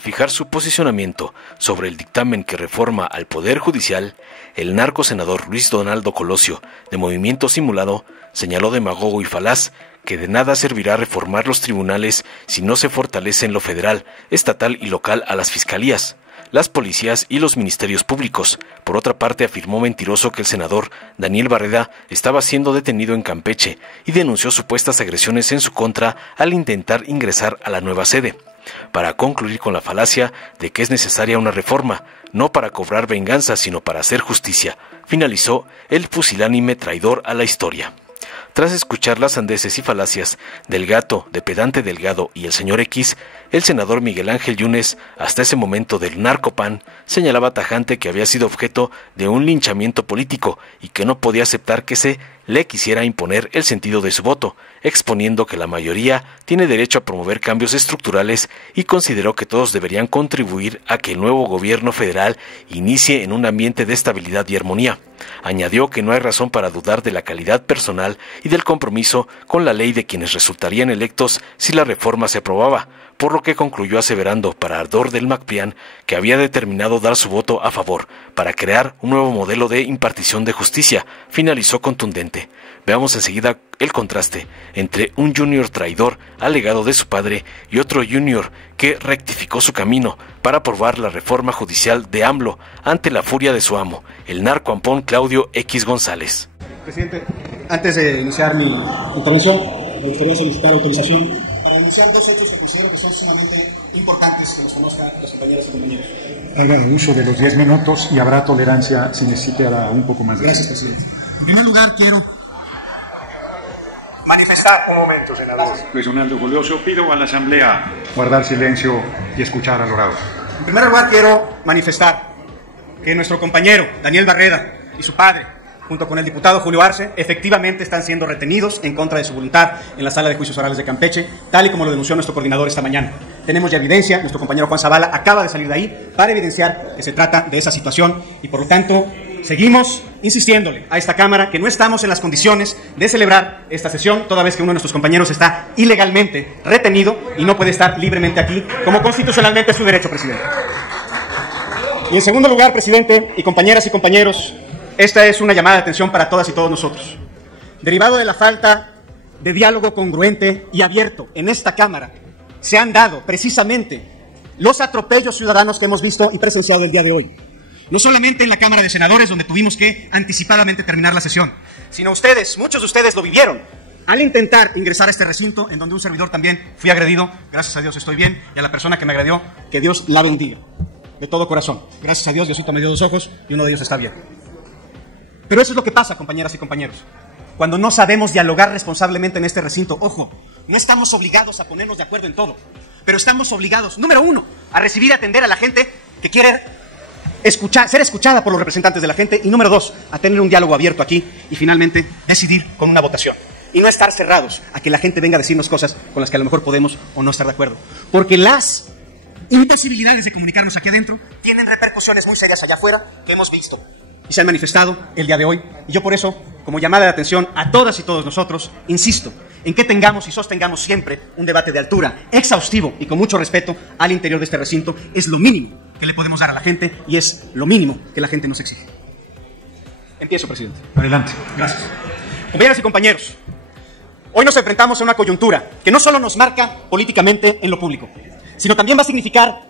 al fijar su posicionamiento sobre el dictamen que reforma al Poder Judicial, el narcosenador Luis Donaldo Colosio, de Movimiento Simulado, señaló demagogo y falaz que de nada servirá reformar los tribunales si no se fortalece en lo federal, estatal y local a las fiscalías, las policías y los ministerios públicos. Por otra parte, afirmó mentiroso que el senador Daniel Barreda estaba siendo detenido en Campeche y denunció supuestas agresiones en su contra al intentar ingresar a la nueva sede. Para concluir con la falacia de que es necesaria una reforma, no para cobrar venganza, sino para hacer justicia, finalizó el pusilánime traidor a la historia. Tras escuchar las sandeces y falacias del gato, de Pedante Delgado y el señor X, el senador Miguel Ángel Yunes, hasta ese momento del narcopan, señalaba tajante que había sido objeto de un linchamiento político y que no podía aceptar que se le quisiera imponer el sentido de su voto, exponiendo que la mayoría tiene derecho a promover cambios estructurales y consideró que todos deberían contribuir a que el nuevo gobierno federal inicie en un ambiente de estabilidad y armonía. Añadió que no hay razón para dudar de la calidad personal y del compromiso con la ley de quienes resultarían electos si la reforma se aprobaba, por lo que concluyó aseverando, para ardor del MACPRIAN, que había determinado dar su voto a favor para crear un nuevo modelo de impartición de justicia. Finalizó contundente. Veamos enseguida el contraste entre un junior traidor al legado de su padre y otro junior que rectificó su camino para aprobar la reforma judicial de AMLO ante la furia de su amo, el narcoampón Claudio X González. Presidente, antes de iniciar mi intervención, me gustaría solicitar autorización para denunciar dos hechos que considero que son sumamente importantes que los conozcan los compañeros y compañeras. Haga uso de los 10 minutos y habrá tolerancia si necesita un poco más. Gracias, presidente. En primer lugar, quiero manifestar un momento, senador. Luis Donaldo Colosio, pido a la Asamblea guardar silencio y escuchar al orado. En primer lugar, quiero manifestar que nuestro compañero Daniel Barreda y su padre, junto con el diputado Julio Arce, efectivamente están siendo retenidos en contra de su voluntad en la Sala de Juicios Orales de Campeche, tal y como lo denunció nuestro coordinador esta mañana. Tenemos ya evidencia, nuestro compañero Juan Zavala acaba de salir de ahí para evidenciar que se trata de esa situación y por lo tanto seguimos insistiéndole a esta Cámara que no estamos en las condiciones de celebrar esta sesión, toda vez que uno de nuestros compañeros está ilegalmente retenido y no puede estar libremente aquí, como constitucionalmente es su derecho, presidente. Y en segundo lugar, presidente y compañeras y compañeros, esta es una llamada de atención para todas y todos nosotros. Derivado de la falta de diálogo congruente y abierto en esta Cámara, se han dado precisamente los atropellos ciudadanos que hemos visto y presenciado el día de hoy. No solamente en la Cámara de Senadores, donde tuvimos que anticipadamente terminar la sesión, sino ustedes, muchos de ustedes lo vivieron, al intentar ingresar a este recinto, en donde un servidor también fui agredido. Gracias a Dios estoy bien, y a la persona que me agredió, que Dios la bendiga, de todo corazón. Gracias a Dios, Diosito me dio 2 ojos, y uno de ellos está bien. Pero eso es lo que pasa, compañeras y compañeros, cuando no sabemos dialogar responsablemente en este recinto. Ojo, no estamos obligados a ponernos de acuerdo en todo, pero estamos obligados, número 1, a recibir y atender a la gente que quiere ser escuchada por los representantes de la gente, y número 2, a tener un diálogo abierto aquí y finalmente decidir con una votación. Y no estar cerrados a que la gente venga a decirnos cosas con las que a lo mejor podemos o no estar de acuerdo. Porque las imposibilidades de comunicarnos aquí adentro tienen repercusiones muy serias allá afuera que hemos visto y se han manifestado el día de hoy. Y yo por eso, como llamada de atención a todas y todos nosotros, insisto en que tengamos y sostengamos siempre un debate de altura, exhaustivo y con mucho respeto al interior de este recinto. Es lo mínimo que le podemos dar a la gente y es lo mínimo que la gente nos exige. Empiezo, presidente. Adelante. Gracias. Compañeras y compañeros, hoy nos enfrentamos a una coyuntura que no solo nos marca políticamente en lo público, sino también va a significar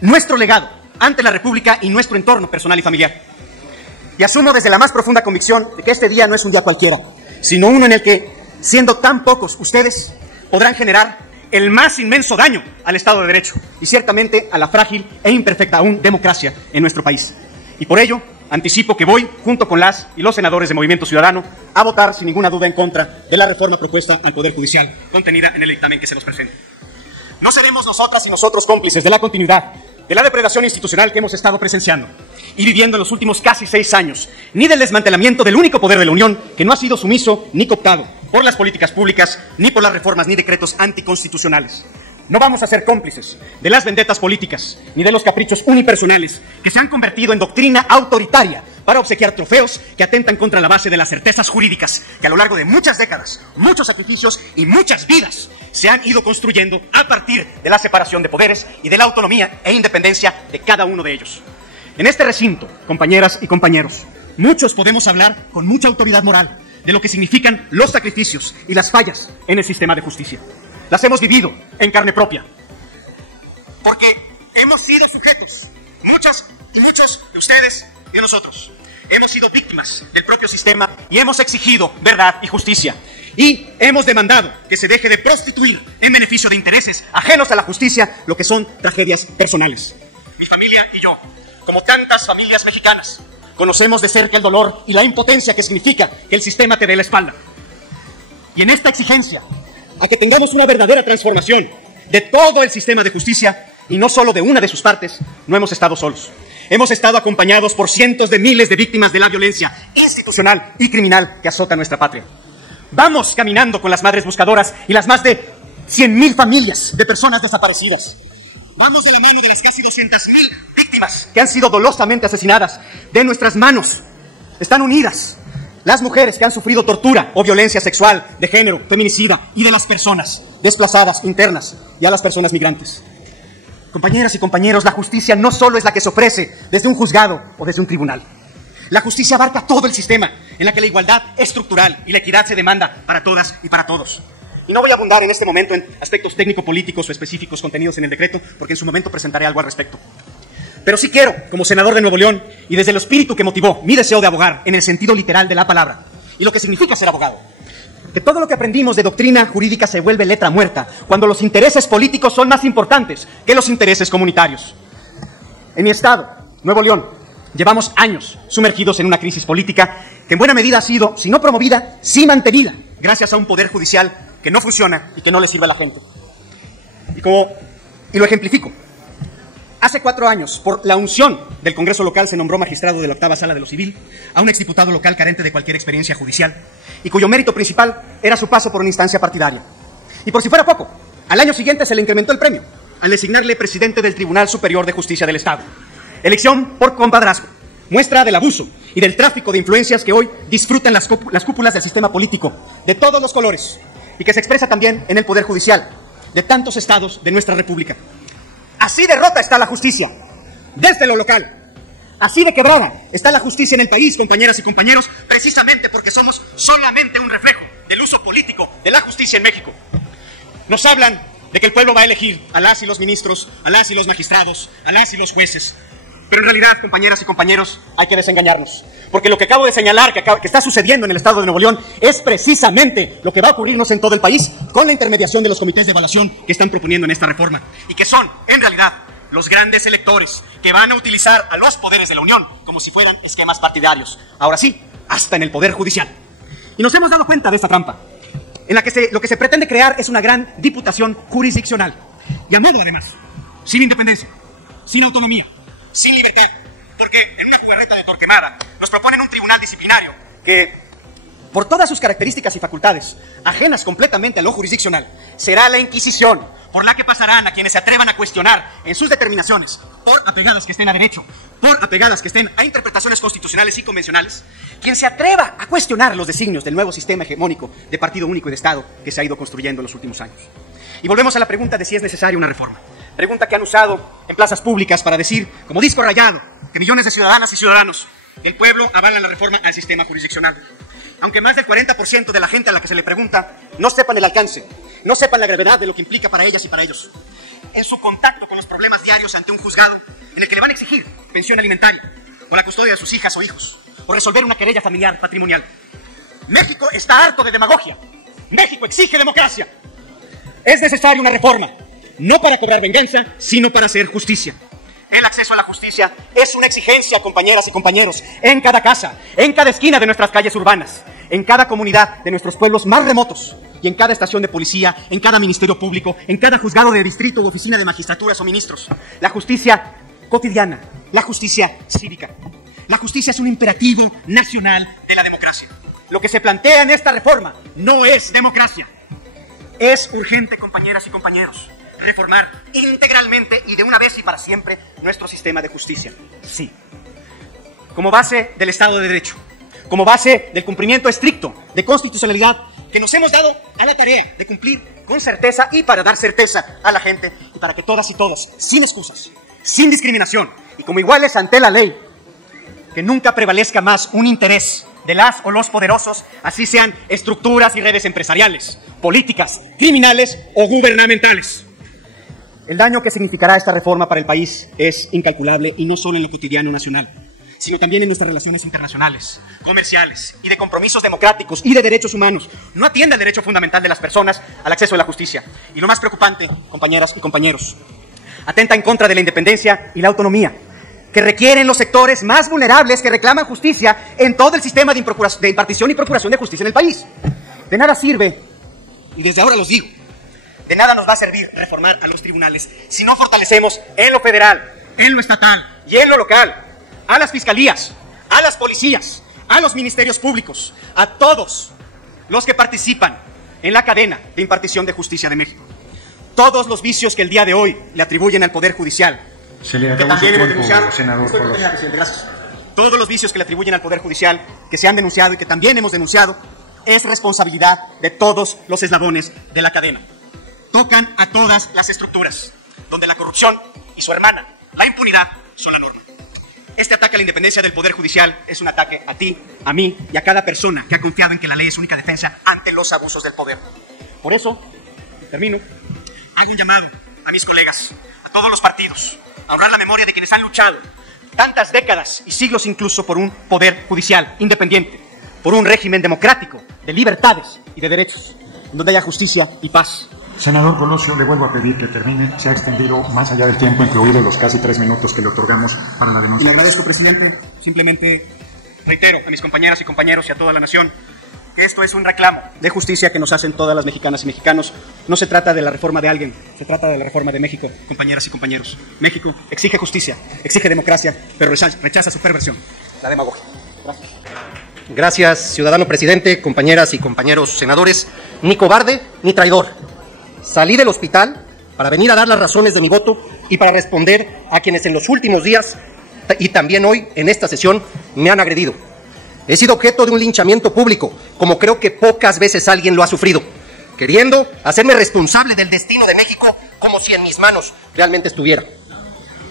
nuestro legado ante la República y nuestro entorno personal y familiar. Y asumo desde la más profunda convicción de que este día no es un día cualquiera, sino uno en el que, siendo tan pocos ustedes, podrán generar el más inmenso daño al Estado de Derecho y ciertamente a la frágil e imperfecta aún democracia en nuestro país. Y por ello, anticipo que voy, junto con las y los senadores de Movimiento Ciudadano, a votar sin ninguna duda en contra de la reforma propuesta al Poder Judicial contenida en el dictamen que se nos presenta. No seremos nosotras y nosotros cómplices de la continuidad de la depredación institucional que hemos estado presenciando y viviendo en los últimos casi 6 años, ni del desmantelamiento del único poder de la Unión que no ha sido sumiso ni cooptado por las políticas públicas, ni por las reformas ni decretos anticonstitucionales. No vamos a ser cómplices de las vendetas políticas ni de los caprichos unipersonales que se han convertido en doctrina autoritaria para obsequiar trofeos que atentan contra la base de las certezas jurídicas que a lo largo de muchas décadas, muchos sacrificios y muchas vidas se han ido construyendo a partir de la separación de poderes y de la autonomía e independencia de cada uno de ellos. En este recinto, compañeras y compañeros, muchos podemos hablar con mucha autoridad moral de lo que significan los sacrificios y las fallas en el sistema de justicia. Las hemos vivido en carne propia, porque hemos sido sujetos, muchas y muchos de ustedes y de nosotros. Hemos sido víctimas del propio sistema y hemos exigido verdad y justicia. Y hemos demandado que se deje de prostituir en beneficio de intereses ajenos a la justicia lo que son tragedias personales. Mi familia y yo, como tantas familias mexicanas, conocemos de cerca el dolor y la impotencia que significa que el sistema te dé la espalda. Y en esta exigencia a que tengamos una verdadera transformación de todo el sistema de justicia y no solo de una de sus partes, no hemos estado solos. Hemos estado acompañados por cientos de miles de víctimas de la violencia institucional y criminal que azota nuestra patria. Vamos caminando con las madres buscadoras y las más de 100,000 familias de personas desaparecidas. Vamos de la mano de las casi 200,000 víctimas que han sido dolosamente asesinadas. De nuestras manos están unidas las mujeres que han sufrido tortura o violencia sexual, de género, feminicida, y de las personas desplazadas, internas, y a las personas migrantes. Compañeras y compañeros, la justicia no solo es la que se ofrece desde un juzgado o desde un tribunal. La justicia abarca todo el sistema, en la que la igualdad es estructural y la equidad se demanda para todas y para todos. Y no voy a abundar en este momento en aspectos técnico-políticos o específicos contenidos en el decreto, porque en su momento presentaré algo al respecto. Pero sí quiero, como senador de Nuevo León, y desde el espíritu que motivó mi deseo de abogar en el sentido literal de la palabra, y lo que significa ser abogado, que todo lo que aprendimos de doctrina jurídica se vuelve letra muerta cuando los intereses políticos son más importantes que los intereses comunitarios. En mi estado, Nuevo León, llevamos años sumergidos en una crisis política que en buena medida ha sido, si no promovida, sí mantenida, gracias a un poder judicial que no funciona y que no le sirve a la gente. Y lo ejemplifico. Hace 4 años, por la unción del Congreso local, se nombró magistrado de la 8ª Sala de lo Civil a un exdiputado local carente de cualquier experiencia judicial y cuyo mérito principal era su paso por una instancia partidaria. Y por si fuera poco, al año siguiente se le incrementó el premio al designarle presidente del Tribunal Superior de Justicia del Estado. Elección por compadrazgo, muestra del abuso y del tráfico de influencias que hoy disfrutan las cúpulas del sistema político de todos los colores y que se expresa también en el Poder Judicial de tantos estados de nuestra República. Así de rota está la justicia, desde lo local. Así de quebrada está la justicia en el país, compañeras y compañeros, precisamente porque somos solamente un reflejo del uso político de la justicia en México. Nos hablan de que el pueblo va a elegir a las y los ministros, a las y los magistrados, a las y los jueces. Pero en realidad, compañeras y compañeros, hay que desengañarnos. Porque lo que acabo de señalar, que está sucediendo en el estado de Nuevo León, es precisamente lo que va a ocurrirnos en todo el país con la intermediación de los comités de evaluación que están proponiendo en esta reforma. Y que son, en realidad, los grandes electores que van a utilizar a los poderes de la Unión como si fueran esquemas partidarios. Ahora sí, hasta en el Poder Judicial. Y nos hemos dado cuenta de esta trampa, en la que lo que se pretende crear es una gran diputación jurisdiccional. Y a modo, además, sin independencia, sin autonomía, sin libertad, porque en una jugarreta de Torquemada nos proponen un tribunal disciplinario que, por todas sus características y facultades, ajenas completamente a lo jurisdiccional, será la Inquisición, por la que pasarán a quienes se atrevan a cuestionar en sus determinaciones, por apegadas que estén a derecho, por apegadas que estén a interpretaciones constitucionales y convencionales, quien se atreva a cuestionar los designios del nuevo sistema hegemónico de partido único y de Estado que se ha ido construyendo en los últimos años. Y volvemos a la pregunta de si es necesaria una reforma. Pregunta que han usado en plazas públicas para decir, como disco rayado, que millones de ciudadanas y ciudadanos del pueblo avalan la reforma al sistema jurisdiccional. Aunque más del 40% de la gente a la que se le pregunta no sepan el alcance, no sepan la gravedad de lo que implica para ellas y para ellos, en su contacto con los problemas diarios ante un juzgado en el que le van a exigir pensión alimentaria, o la custodia de sus hijas o hijos, o resolver una querella familiar patrimonial. México está harto de demagogia. México exige democracia. Es necesaria una reforma, no para cobrar venganza, sino para hacer justicia. El acceso a la justicia es una exigencia, compañeras y compañeros, en cada casa, en cada esquina de nuestras calles urbanas, en cada comunidad de nuestros pueblos más remotos, y en cada estación de policía, en cada ministerio público, en cada juzgado de distrito u oficina de magistraturas o ministros. La justicia cotidiana, la justicia cívica. La justicia es un imperativo nacional de la democracia. Lo que se plantea en esta reforma no es democracia. Es urgente, compañeras y compañeros, reformar integralmente y de una vez y para siempre nuestro sistema de justicia. Sí. Como base del Estado de Derecho, como base del cumplimiento estricto de constitucionalidad que nos hemos dado a la tarea de cumplir con certeza y para dar certeza a la gente y para que todas y todos, sin excusas, sin discriminación y como iguales ante la ley, que nunca prevalezca más un interés de las o los poderosos, así sean estructuras y redes empresariales, políticas, criminales o gubernamentales. El daño que significará esta reforma para el país es incalculable y no solo en lo cotidiano nacional, sino también en nuestras relaciones internacionales, comerciales y de compromisos democráticos y de derechos humanos. No atiende al derecho fundamental de las personas al acceso a la justicia. Y lo más preocupante, compañeras y compañeros, atenta en contra de la independencia y la autonomía que requieren los sectores más vulnerables que reclaman justicia en todo el sistema de impartición y procuración de justicia en el país. De nada sirve, y desde ahora los digo, de nada nos va a servir reformar a los tribunales si no fortalecemos en lo federal, en lo estatal y en lo local a las fiscalías, a las policías, a los ministerios públicos, a todos los que participan en la cadena de impartición de justicia de México. Todos los vicios que el día de hoy le atribuyen al Poder Judicial, se le acabó su tiempo, senador Colosio. Gracias. Todos los vicios que le atribuyen al Poder Judicial, que se han denunciado y que también hemos denunciado, es responsabilidad de todos los eslabones de la cadena. Tocan a todas las estructuras, donde la corrupción y su hermana, la impunidad, son la norma. Este ataque a la independencia del Poder Judicial es un ataque a ti, a mí y a cada persona que ha confiado en que la ley es única defensa ante los abusos del poder. Por eso, termino, hago un llamado a mis colegas, a todos los partidos, a honrar la memoria de quienes han luchado tantas décadas y siglos incluso por un Poder Judicial independiente, por un régimen democrático de libertades y de derechos, en donde haya justicia y paz. Senador Colosio, le vuelvo a pedir que termine. Se ha extendido más allá del tiempo, incluidos los casi 3 minutos que le otorgamos para la denuncia. Le agradezco, presidente. Simplemente reitero a mis compañeras y compañeros y a toda la nación que esto es un reclamo de justicia que nos hacen todas las mexicanas y mexicanos. No se trata de la reforma de alguien, se trata de la reforma de México, compañeras y compañeros. México exige justicia, exige democracia, pero rechaza su perversión, la demagogia. Gracias. Gracias, ciudadano presidente, compañeras y compañeros senadores. Ni cobarde ni traidor. Salí del hospital para venir a dar las razones de mi voto y para responder a quienes en los últimos días y también hoy en esta sesión me han agredido. He sido objeto de un linchamiento público, como creo que pocas veces alguien lo ha sufrido, queriendo hacerme responsable del destino de México como si en mis manos realmente estuviera.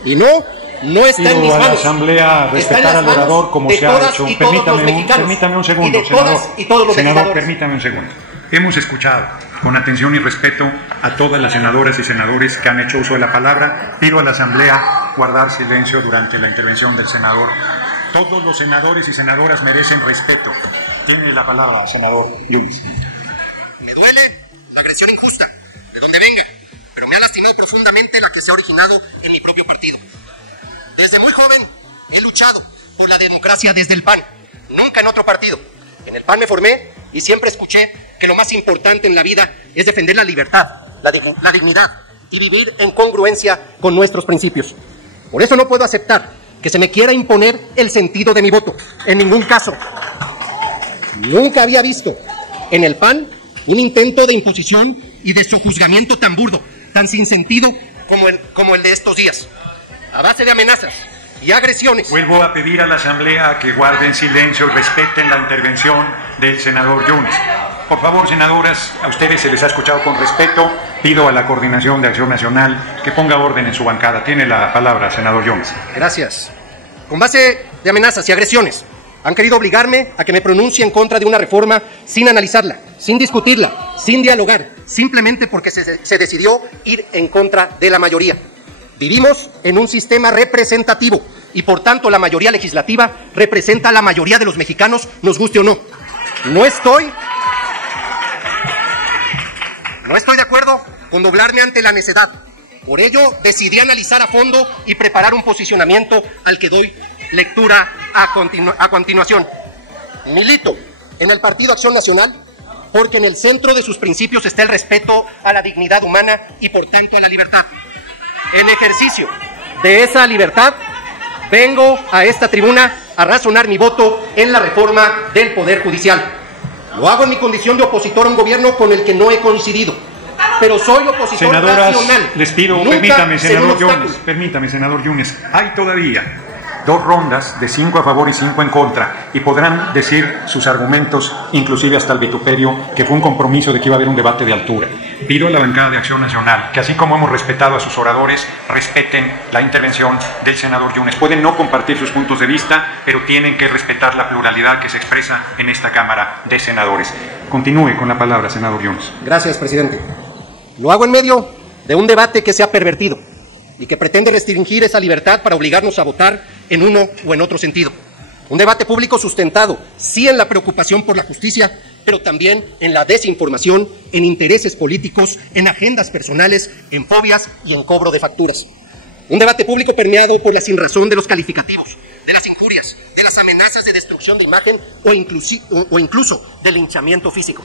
Y no está en mis manos. A la Asamblea respetar al orador como se ha hecho. Permítame un segundo, senador. Senador, permítame un segundo. Hemos escuchado con atención y respeto a todas las senadoras y senadores que han hecho uso de la palabra. Pido a la Asamblea guardar silencio durante la intervención del senador. Todos los senadores y senadoras merecen respeto. Tiene la palabra, senador Yunes. Me duele la agresión injusta, de donde venga, pero me ha lastimado profundamente la que se ha originado en mi propio partido. Desde muy joven he luchado por la democracia desde el PAN, nunca en otro partido. En el PAN me formé y siempre escuché que lo más importante en la vida es defender la libertad, la dignidad y vivir en congruencia con nuestros principios. Por eso no puedo aceptar que se me quiera imponer el sentido de mi voto, en ningún caso. Nunca había visto en el PAN un intento de imposición y de sojuzgamiento tan burdo, tan sin sentido como el de estos días, a base de amenazas y agresiones. Vuelvo a pedir a la Asamblea que guarden silencio y respeten la intervención del senador Yunes. Por favor, senadoras, a ustedes se les ha escuchado con respeto. Pido a la Coordinación de Acción Nacional que ponga orden en su bancada. Tiene la palabra, senador Yunes. Gracias. Con base de amenazas y agresiones, han querido obligarme a que me pronuncie en contra de una reforma sin analizarla, sin discutirla, sin dialogar, simplemente porque se decidió ir en contra de la mayoría. Vivimos en un sistema representativo y por tanto la mayoría legislativa representa a la mayoría de los mexicanos, nos guste o no. No estoy de acuerdo con doblarme ante la necedad. Por ello decidí analizar a fondo y preparar un posicionamiento al que doy lectura a continuación. Milito en el Partido Acción Nacional porque en el centro de sus principios está el respeto a la dignidad humana y por tanto a la libertad. En ejercicio de esa libertad, vengo a esta tribuna a razonar mi voto en la reforma del Poder Judicial. Lo hago en mi condición de opositor a un gobierno con el que no he coincidido. pero soy opositor racional. Les pido, permítame, senador Yunes, hay todavía 2 rondas de 5 a favor y 5 en contra, y podrán decir sus argumentos, inclusive hasta el vituperio, que fue un compromiso de que iba a haber un debate de altura. Pido a la bancada de Acción Nacional que, así como hemos respetado a sus oradores, respeten la intervención del senador Yunes. Pueden no compartir sus puntos de vista, pero tienen que respetar la pluralidad que se expresa en esta Cámara de Senadores. Continúe con la palabra, senador Yunes. Gracias, presidente. Lo hago en medio de un debate que se ha pervertido y que pretende restringir esa libertad para obligarnos a votar en uno o en otro sentido. Un debate público sustentado, sí, en la preocupación por la justicia, pero también en la desinformación, en intereses políticos, en agendas personales, en fobias y en cobro de facturas. Un debate público permeado por la sinrazón de los calificativos, de las injurias, de las amenazas de destrucción de imagen o incluso del linchamiento físico.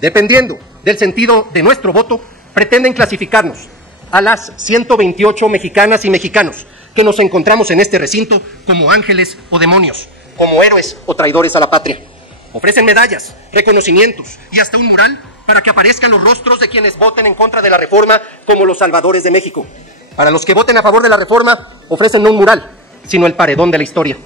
Dependiendo del sentido de nuestro voto, pretenden clasificarnos a las 128 mexicanas y mexicanos que nos encontramos en este recinto como ángeles o demonios, como héroes o traidores a la patria. Ofrecen medallas, reconocimientos y hasta un mural para que aparezcan los rostros de quienes voten en contra de la reforma como los salvadores de México. Para los que voten a favor de la reforma, ofrecen no un mural, sino el paredón de la historia.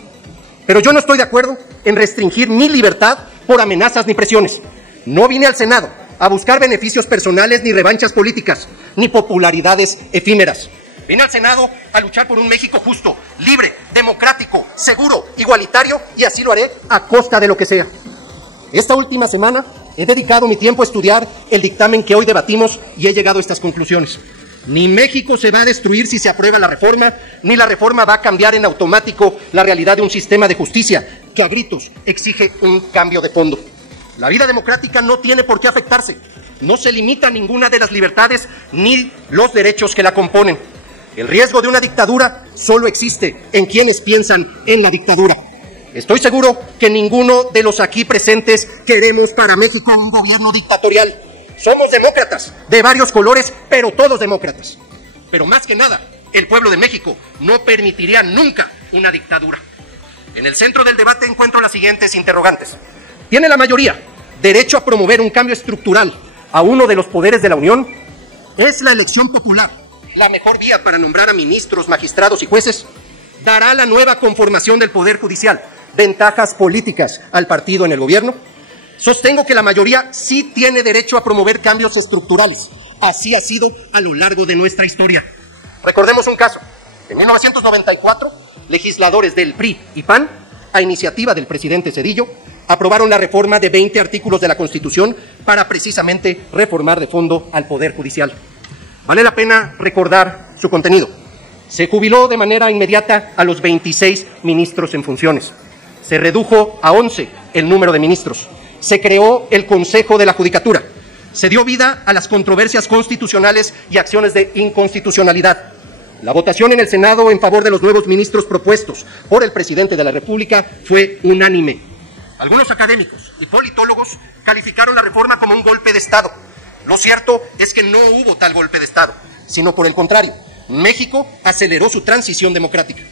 Pero yo no estoy de acuerdo en restringir mi libertad por amenazas ni presiones. No vine al Senado a buscar beneficios personales ni revanchas políticas, ni popularidades efímeras. Vine al Senado a luchar por un México justo, libre, democrático, seguro, igualitario, y así lo haré a costa de lo que sea. Esta última semana he dedicado mi tiempo a estudiar el dictamen que hoy debatimos y he llegado a estas conclusiones. Ni México se va a destruir si se aprueba la reforma, ni la reforma va a cambiar en automático la realidad de un sistema de justicia que a gritos exige un cambio de fondo. La vida democrática no tiene por qué afectarse. No se limita ninguna de las libertades ni los derechos que la componen. El riesgo de una dictadura solo existe en quienes piensan en la dictadura. Estoy seguro que ninguno de los aquí presentes queremos para México un gobierno dictatorial. Somos demócratas, de varios colores, pero todos demócratas. Pero más que nada, el pueblo de México no permitiría nunca una dictadura. En el centro del debate encuentro las siguientes interrogantes. ¿Tiene la mayoría derecho a promover un cambio estructural a uno de los poderes de la Unión? ¿Es la elección popular la mejor vía para nombrar a ministros, magistrados y jueces? ¿Dará la nueva conformación del Poder Judicial ventajas políticas al partido en el gobierno? Sostengo que la mayoría sí tiene derecho a promover cambios estructurales. Así ha sido a lo largo de nuestra historia. Recordemos un caso. En 1994, legisladores del PRI y PAN, a iniciativa del presidente Zedillo, aprobaron la reforma de 20 artículos de la Constitución para precisamente reformar de fondo al Poder Judicial. Vale la pena recordar su contenido. Se jubiló de manera inmediata a los 26 ministros en funciones. Se redujo a 11 el número de ministros. Se creó el Consejo de la Judicatura. Se dio vida a las controversias constitucionales y acciones de inconstitucionalidad. La votación en el Senado en favor de los nuevos ministros propuestos por el presidente de la República fue unánime. Algunos académicos y politólogos calificaron la reforma como un golpe de Estado. Lo cierto es que no hubo tal golpe de Estado, sino por el contrario, México aceleró su transición democrática.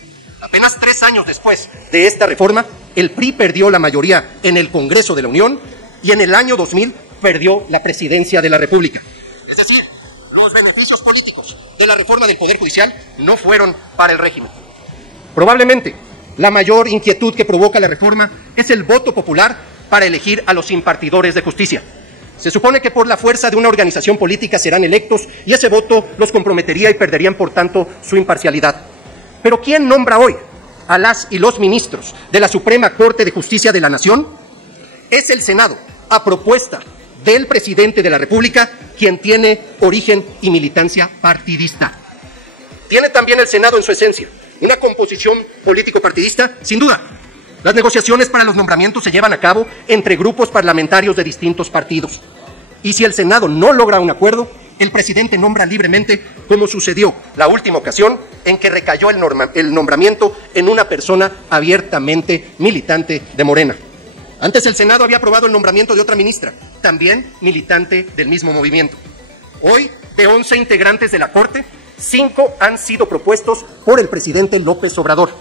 Apenas 3 años después de esta reforma, el PRI perdió la mayoría en el Congreso de la Unión y en el año 2000 perdió la presidencia de la República. Es decir, los beneficios políticos de la reforma del Poder Judicial no fueron para el régimen. Probablemente, la mayor inquietud que provoca la reforma es el voto popular para elegir a los impartidores de justicia. Se supone que por la fuerza de una organización política serán electos y ese voto los comprometería y perderían, por tanto, su imparcialidad. Pero ¿quién nombra hoy a las y los ministros de la Suprema Corte de Justicia de la Nación? Es el Senado, a propuesta del presidente de la República, quien tiene origen y militancia partidista. ¿Tiene también el Senado en su esencia una composición político-partidista? Sin duda. Las negociaciones para los nombramientos se llevan a cabo entre grupos parlamentarios de distintos partidos. Y si el Senado no logra un acuerdo, el presidente nombra libremente, como sucedió la última ocasión en que recayó el nombramiento en una persona abiertamente militante de Morena. Antes el Senado había aprobado el nombramiento de otra ministra, también militante del mismo movimiento. Hoy, de 11 integrantes de la Corte, 5 han sido propuestos por el presidente López Obrador.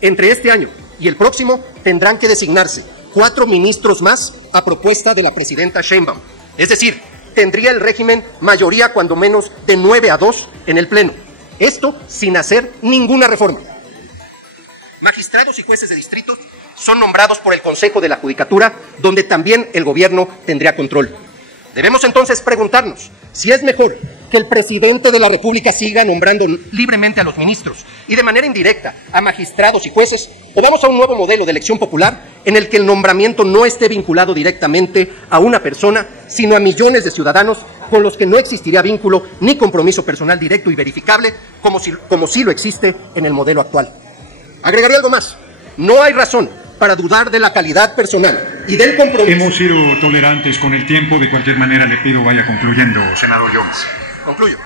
Entre este año y el próximo tendrán que designarse 4 ministros más a propuesta de la presidenta Sheinbaum. Es decir, tendría el régimen mayoría cuando menos de 9-2 en el Pleno. Esto sin hacer ninguna reforma. Magistrados y jueces de distritos son nombrados por el Consejo de la Judicatura, donde también el gobierno tendría control. Debemos entonces preguntarnos si es mejor que el presidente de la República siga nombrando libremente a los ministros y de manera indirecta a magistrados y jueces, o vamos a un nuevo modelo de elección popular en el que el nombramiento no esté vinculado directamente a una persona, sino a millones de ciudadanos con los que no existiría vínculo ni compromiso personal directo y verificable, como sí lo existe en el modelo actual. Agregaré algo más. No hay razón para dudar de la calidad personal y del compromiso. Hemos sido tolerantes con el tiempo. De cualquier manera, le pido vaya concluyendo, senador Jones. Concluyo.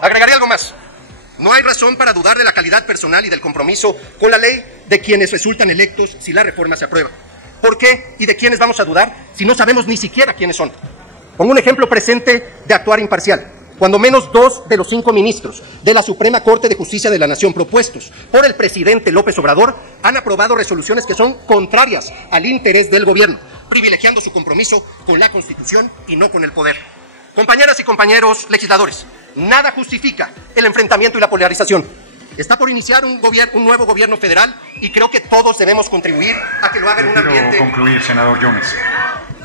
Agregaré algo más. No hay razón para dudar de la calidad personal y del compromiso con la ley de quienes resultan electos si la reforma se aprueba. ¿Por qué y de quiénes vamos a dudar si no sabemos ni siquiera quiénes son? Pongo un ejemplo presente de actuar imparcial. Cuando menos 2 de los 5 ministros de la Suprema Corte de Justicia de la Nación propuestos por el presidente López Obrador han aprobado resoluciones que son contrarias al interés del gobierno, privilegiando su compromiso con la Constitución y no con el poder. Compañeras y compañeros legisladores, nada justifica el enfrentamiento y la polarización. Está por iniciar un nuevo gobierno federal y creo que todos debemos contribuir a que lo haga en un ambiente... Quiero concluir, senador Jones.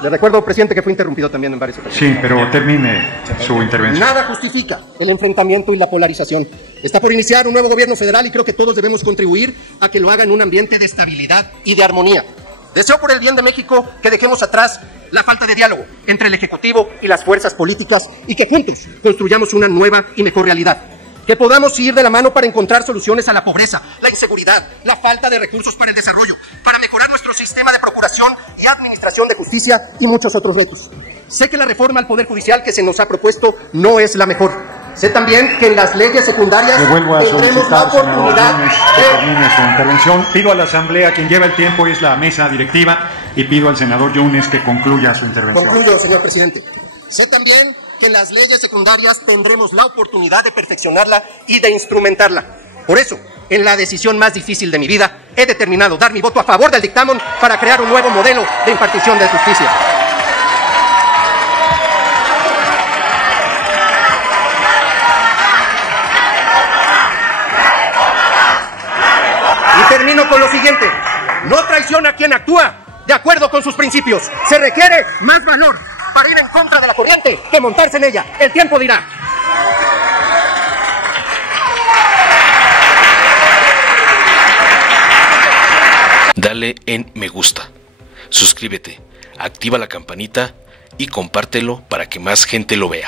Le recuerdo, presidente, que fue interrumpido también en varias ocasiones. Sí, pero termine su intervención. Nada justifica el enfrentamiento y la polarización. Está por iniciar un nuevo gobierno federal y creo que todos debemos contribuir a que lo haga en un ambiente de estabilidad y de armonía. Deseo por el bien de México que dejemos atrás la falta de diálogo entre el Ejecutivo y las fuerzas políticas y que juntos construyamos una nueva y mejor realidad. Que podamos ir de la mano para encontrar soluciones a la pobreza, la inseguridad, la falta de recursos para el desarrollo, para mejorar nuestro sistema de procuración y administración de justicia y muchos otros retos. Sé que la reforma al Poder Judicial que se nos ha propuesto no es la mejor. Sé también que en las leyes secundarias le vuelvo a tendremos la oportunidad que termine su intervención. Pido a la Asamblea, quien lleva el tiempo es la mesa directiva, y pido al senador Jones que concluya su intervención. Concluyo, señor presidente. Sé también que en las leyes secundarias tendremos la oportunidad de perfeccionarla y de instrumentarla. Por eso, en la decisión más difícil de mi vida, he determinado dar mi voto a favor del dictamen para crear un nuevo modelo de impartición de justicia. Y termino con lo siguiente. No traiciona a quien actúa de acuerdo con sus principios. Se requiere más valor para ir en contra de la corriente que montarse en ella. El tiempo dirá. Dale en me gusta, suscríbete, activa la campanita y compártelo para que más gente lo vea.